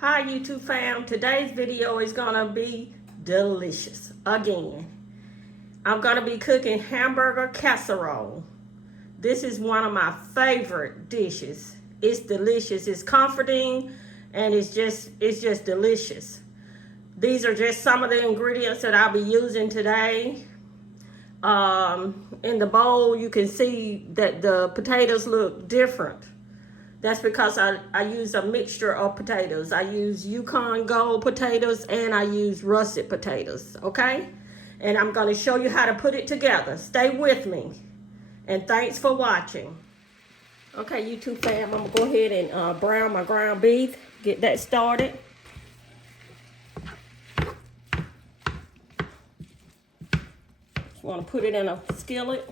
Hi YouTube fam, today's video is gonna be delicious. Again, I'm gonna be cooking hamburger casserole. This is one of my favorite dishes. It's delicious, it's comforting, and it's just delicious. These are just some of the ingredients that I'll be using today. In the bowl, you can see that the potatoes look different. That's because I use a mixture of potatoes. I use Yukon Gold potatoes and I use russet potatoes, okay? And I'm gonna show you how to put it together. Stay with me. And thanks for watching. Okay, YouTube fam, I'm gonna go ahead and brown my ground beef. Get that started. Just wanna put it in a skillet.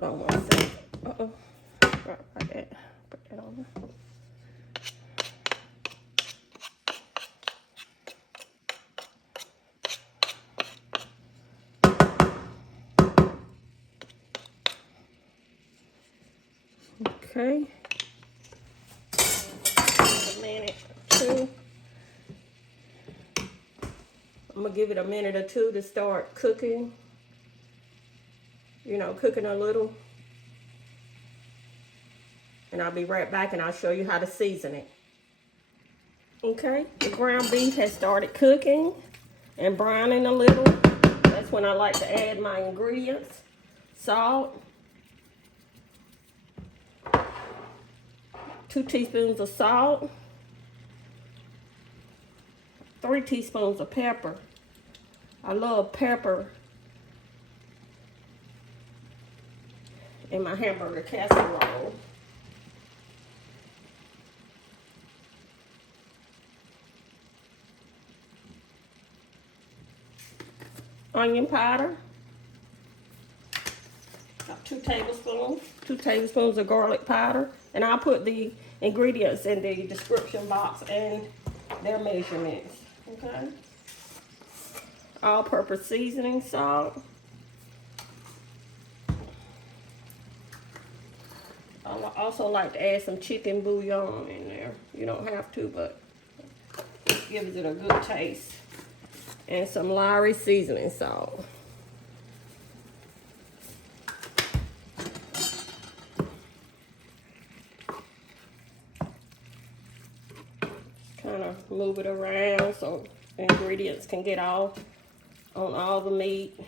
Hold on one second. Uh-oh. Right like that. Put that on there. Okay. A minute or two. I'm gonna give it a minute or two to start cooking. You know, cooking a little. And I'll be right back and I'll show you how to season it. Okay, the ground beef has started cooking and browning a little. That's when I like to add my ingredients. Salt. 2 teaspoons of salt. 3 teaspoons of pepper. I love pepper in my hamburger casserole. Onion powder. About 2 tablespoons. 2 tablespoons of garlic powder. And I'll put the ingredients in the description box and their measurements. Okay. All-purpose seasoning salt. I also like to add some chicken bouillon in there. You don't have to, but it gives it a good taste. And some Lowry seasoning salt. Kind of move it around so the ingredients can get off on all the meat.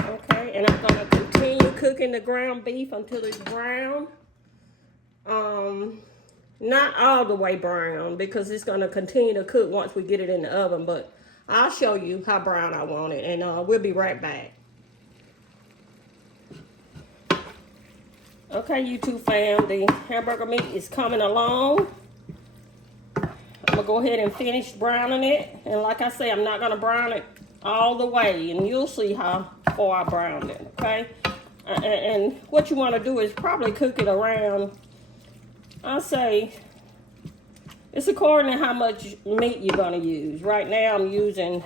Okay, and I'm going to continue cooking the ground beef until it's brown. Not all the way brown because it's going to continue to cook once we get it in the oven, but I'll show you how brown I want it, and we'll be right back. Okay, YouTube fam, the hamburger meat is coming along. I'm going to go ahead and finish browning it, and like I say, I'm not going to brown it all the way, and you'll see how far I browned it, okay? And what you want to do is probably cook it around, I'll say, it's according to how much meat you're going to use. Right now I'm using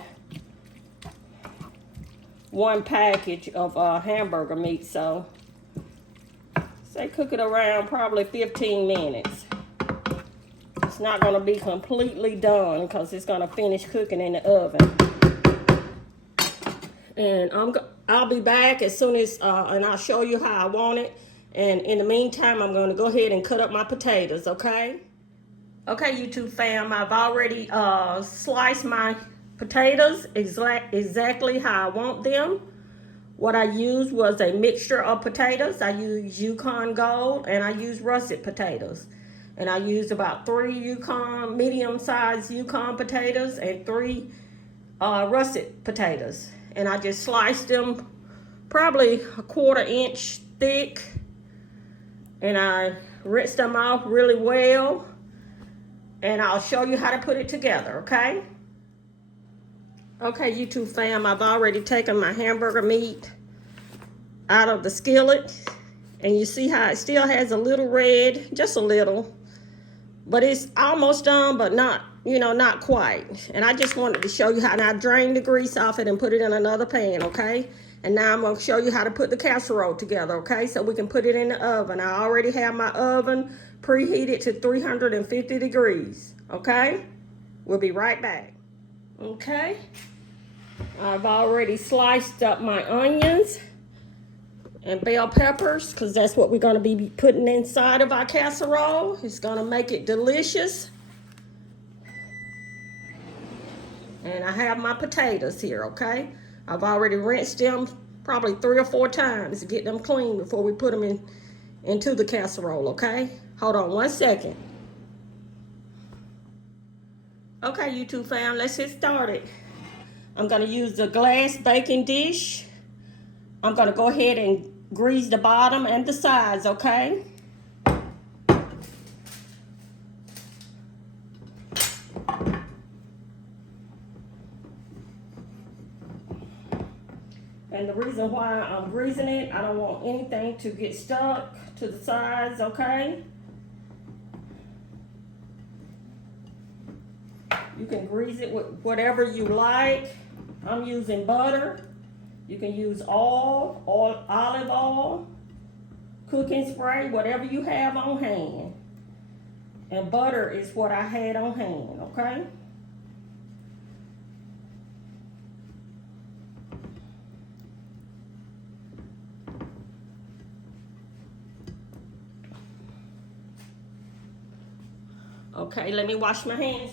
1 package of hamburger meat, so say cook it around probably 15 minutes. It's not going to be completely done because it's going to finish cooking in the oven. And I'll be back as soon as, and I'll show you how I want it. And in the meantime, I'm going to go ahead and cut up my potatoes, okay? Okay, YouTube fam, I've already sliced my potatoes exactly how I want them. What I used was a mixture of potatoes. I used Yukon Gold and I used russet potatoes. And I used about 3 medium-sized Yukon potatoes and 3 russet potatoes. And I just sliced them probably a 1/4 inch thick. And I rinsed them off really well. And I'll show you how to put it together, okay? Okay, YouTube fam, I've already taken my hamburger meat out of the skillet. And you see how it still has a little red, just a little. But it's almost done, but not you know, not quite. And I just wanted to show you how, and I drained the grease off it and put it in another pan, okay? And now I'm gonna show you how to put the casserole together, okay? So we can put it in the oven. I already have my oven preheated to 350 degrees, okay? We'll be right back. Okay, I've already sliced up my onions and bell peppers because that's what we're gonna be putting inside of our casserole. It's gonna make it delicious. And I have my potatoes here, okay? I've already rinsed them probably 3 or 4 times to get them clean before we put them into the casserole, okay? Hold on 1 second. Okay, YouTube fam, let's get started. I'm gonna use the glass baking dish. I'm gonna go ahead and grease the bottom and the sides, okay? And the reason why I'm greasing it, I don't want anything to get stuck to the sides, okay? You can grease it with whatever you like. I'm using butter. You can use oil, olive oil, cooking spray, whatever you have on hand. And butter is what I had on hand, okay? Okay, let me wash my hands.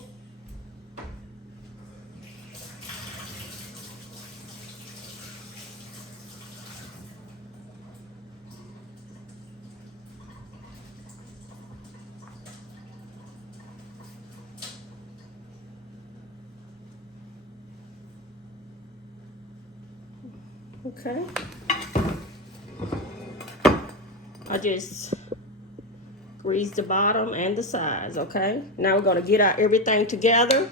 Okay. I just grease the bottom and the sides, okay? Now we're gonna get our everything together.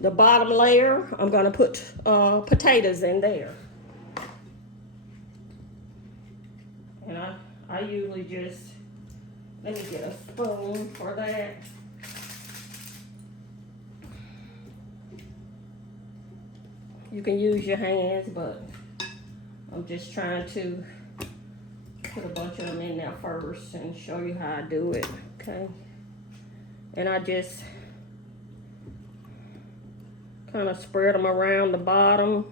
The bottom layer, I'm gonna put potatoes in there. And I usually just, let me get a spoon for that. You can use your hands, but I'm just trying to put a bunch of them in there first and show you how I do it, okay? And I just kind of spread them around the bottom.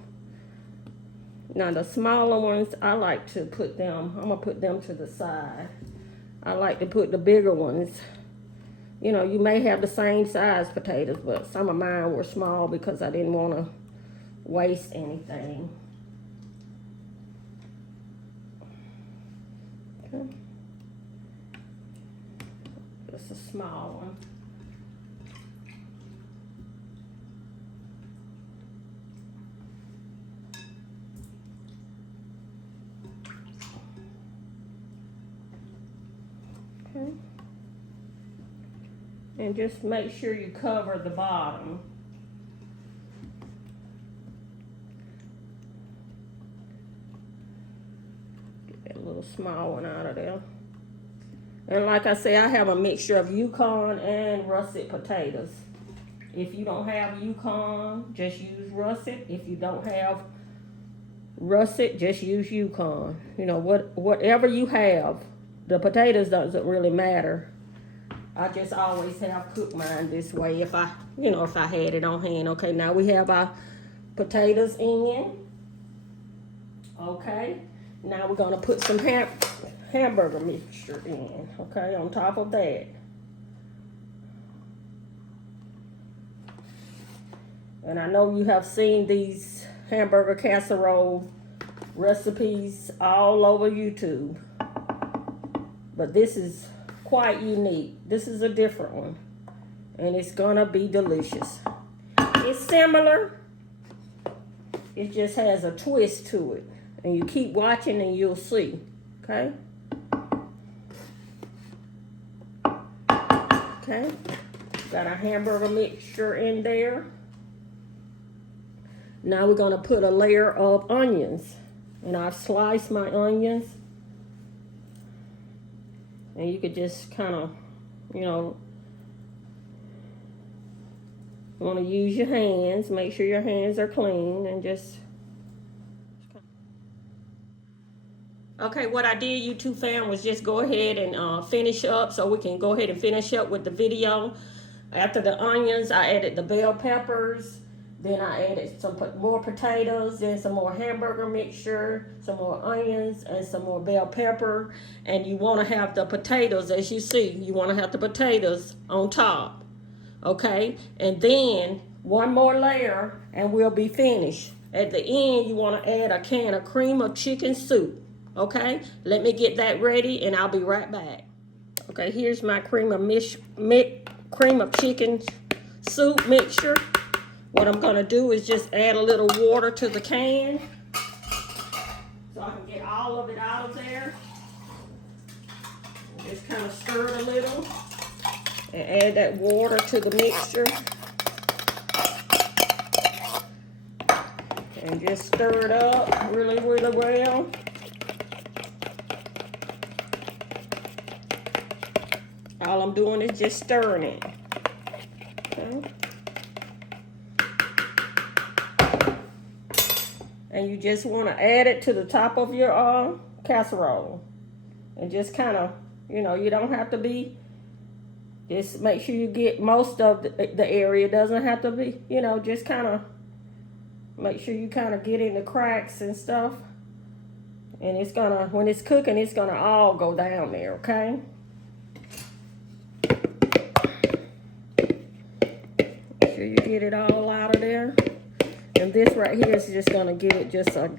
Now the smaller ones, I like to put them, I'm gonna put them to the side. I like to put the bigger ones. You know, you may have the same size potatoes, but some of mine were small because I didn't want to waste anything. Okay. Just a small one. Okay. And just make sure you cover the bottom. Little small one out of there. And like I say, I have a mixture of Yukon and russet potatoes. If you don't have Yukon, just use russet. If you don't have russet, just use Yukon. You know, whatever you have, the potatoes doesn't really matter. I just always have cooked mine this way if I had it on hand. Okay, now we have our potatoes in. Okay. Now we're gonna put some hamburger mixture in, okay, on top of that. And I know you have seen these hamburger casserole recipes all over YouTube, but this is quite unique. This is a different one, and it's gonna be delicious. It's similar, it just has a twist to it. And you keep watching and you'll see, okay? Okay, got our hamburger mixture in there. Now we're gonna put a layer of onions. And I've sliced my onions. And you could just kind of, you know, want to use your hands. Make sure your hands are clean and just. Okay, what I did, YouTube fam, was just go ahead and finish up so we can go ahead and finish up with the video. After the onions, I added the bell peppers. Then I added some more potatoes, then some more hamburger mixture, some more onions, and some more bell pepper. And you want to have the potatoes, as you see, you want to have the potatoes on top. Okay, and then one more layer and we'll be finished. At the end, you want to add a can of cream of chicken soup. Okay, let me get that ready and I'll be right back. Okay, here's my cream of chicken soup mixture. What I'm gonna do is just add a little water to the can so I can get all of it out of there. Just kind of stir it a little and add that water to the mixture. And just stir it up really, really well. All I'm doing is just stirring it. Okay. And you just want to add it to the top of your casserole. And just kind of, you know, you don't have to be, just make sure you get most of the area. It doesn't have to be, you know, just kind of make sure you kind of get in the cracks and stuff. And it's gonna, when it's cooking, it's gonna all go down there, okay? Make sure you get it all out of there. And this right here is just gonna give it just a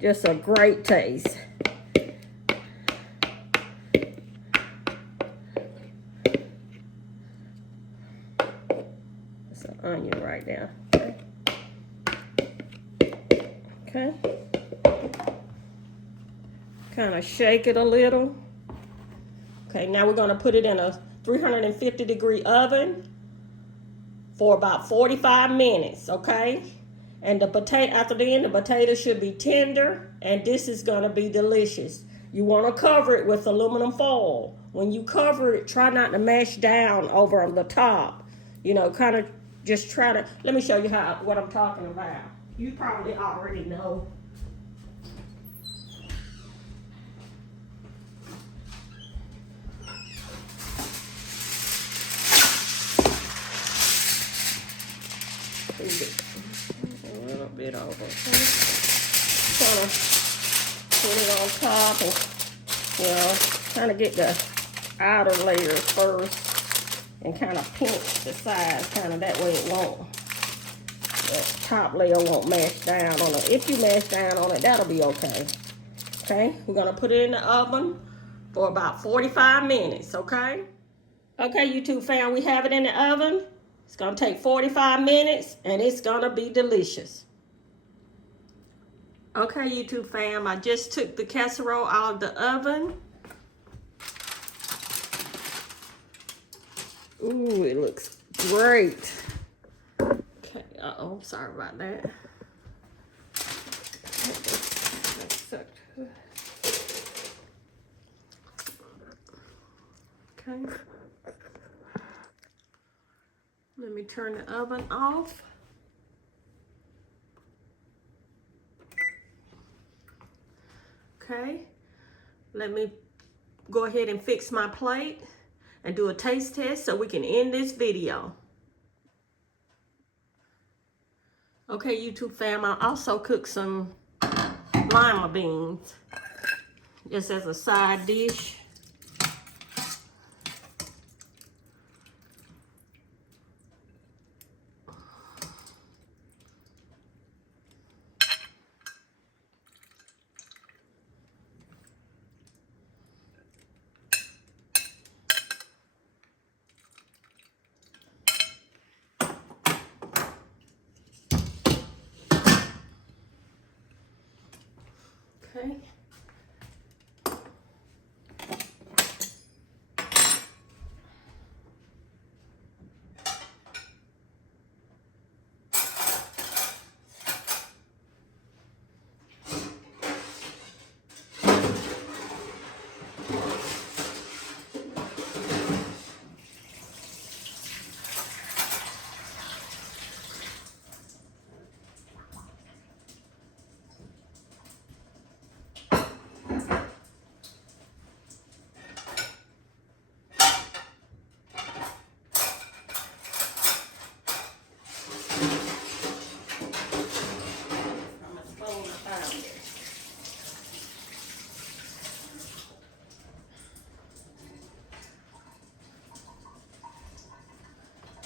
just a great taste. It's an onion right there. Okay. Okay. Kind of shake it a little. Okay, now we're gonna put it in a 350-degree oven for about 45 minutes, okay? And the potato, after then, the potato should be tender, and this is gonna be delicious. You wanna cover it with aluminum foil. When you cover it, try not to mash down over the top. You know, kind of just try to, let me show you what I'm talking about. You probably already know. A little bit over. Kind of put it on top and, you know, kind of get the outer layer first and kind of pinch the sides, kind of that way it won't, the top layer won't mash down on it. If you mash down on it, that'll be okay. Okay, we're gonna put it in the oven for about 45 minutes, okay? Okay, YouTube fam, we have it in the oven. It's gonna take 45 minutes and it's gonna be delicious. Okay, YouTube fam, I just took the casserole out of the oven. Ooh, it looks great. Okay, uh-oh, sorry about that. Okay. Let me turn the oven off. Okay, let me go ahead and fix my plate and do a taste test so we can end this video. Okay, YouTube fam, I also cooked some lima beans just as a side dish. Okay.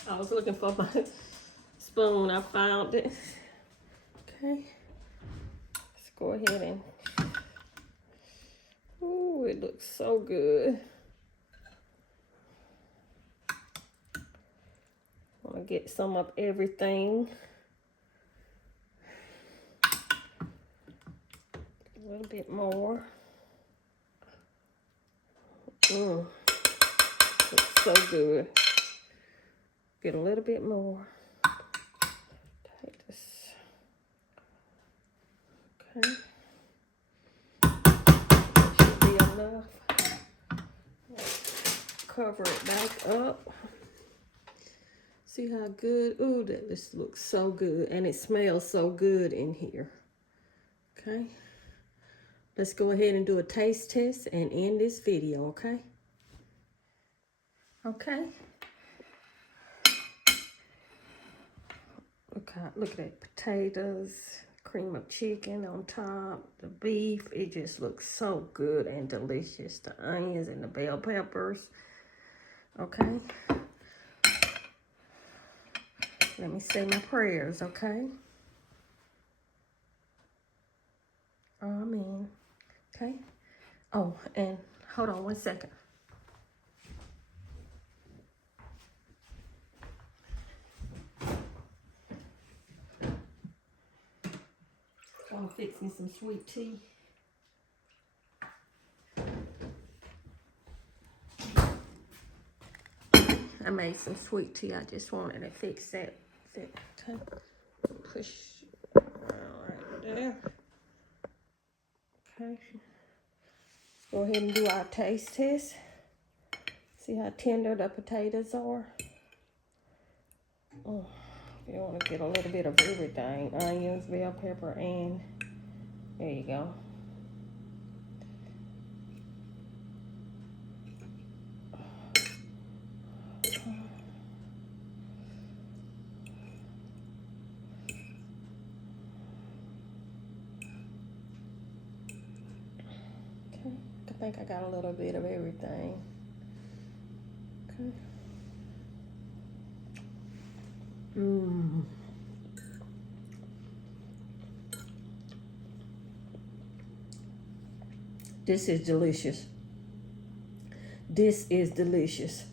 I was looking for my spoon. I found it. Okay. Let's go ahead and... Ooh, it looks so good. I want to get some of everything. A little bit more. Looks so good. Get a little bit more. Take this. Okay. That should be enough. Cover it back up. See how good? Ooh, this looks so good. And it smells so good in here. Okay. Let's go ahead and do a taste test and end this video, okay? Okay. Look at that potatoes, cream of chicken on top, the beef. It just looks so good and delicious. The onions and the bell peppers. Okay. Let me say my prayers, okay? Amen. Okay. Oh, and hold on 1 second. I'm fixing some sweet tea. I made some sweet tea. I just wanted to fix that. Okay. Push right there. Okay. Let's go ahead and do our taste test. See how tender the potatoes are. Oh, you want to get a little bit of everything. Onions, bell pepper, and there you go. Okay, I think I got a little bit of everything. Okay. This is delicious. This is delicious.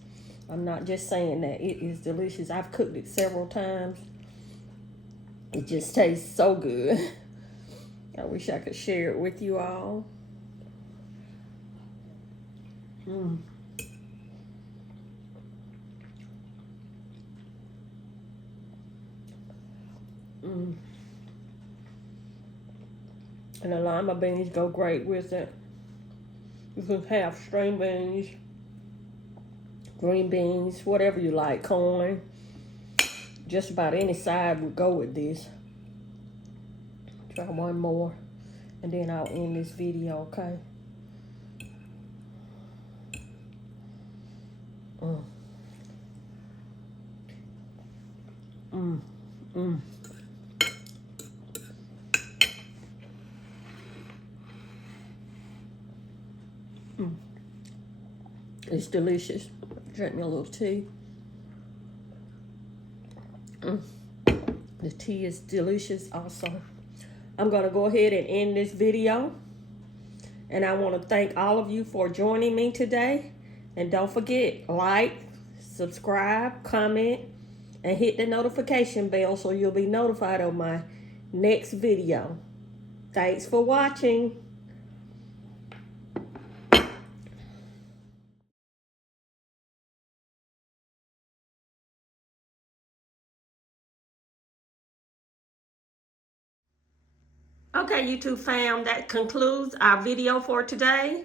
I'm not just saying that. It is delicious. I've cooked it several times. It just tastes so good. I wish I could share it with you all. And the lima beans go great with it. You can have string beans, green beans, whatever you like, corn. Just about any side would go with this. Try one more, and then I'll end this video, okay? It's delicious. Drink me a little tea. The tea is delicious also. I'm going to go ahead and end this video. And I want to thank all of you for joining me today. And don't forget, like, subscribe, comment, and hit the notification bell so you'll be notified of my next video. Thanks for watching. Okay, YouTube fam, that concludes our video for today.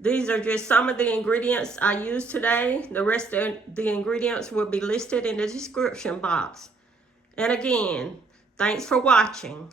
These are just some of the ingredients I used today. The rest of the ingredients will be listed in the description box. And again, thanks for watching.